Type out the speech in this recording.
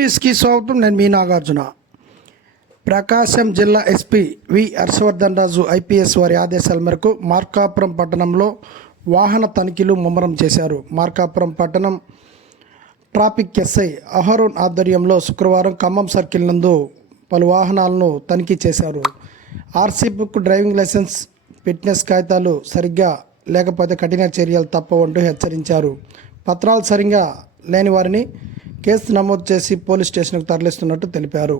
న్యూస్కి స్వాగతం. నేను మీ నాగార్జున. ప్రకాశం జిల్లా ఎస్పీ వి హర్షవర్ధన్ రాజు ఐపీఎస్ వారి ఆదేశాల మేరకు మార్కాపురం పట్టణంలో వాహన తనిఖీలు ముమ్మరం చేశారు. మార్కాపురం పట్టణం ట్రాఫిక్ ఎస్ఐ అహరోన్ ఆధ్వర్యంలో శుక్రవారం ఖమ్మం సర్కిల్ నందు పలు వాహనాలను తనిఖీ చేశారు. RC book, driving licence, fitness కాగితాలు సరిగ్గా లేకపోతే కఠిన చర్యలు తప్పవంటూ హెచ్చరించారు. పత్రాలు సరిగ్గా లేని వారిని కేసు నమోదు చేసి పోలీస్ స్టేషన్కు తరలిస్తున్నట్టు తెలిపారు.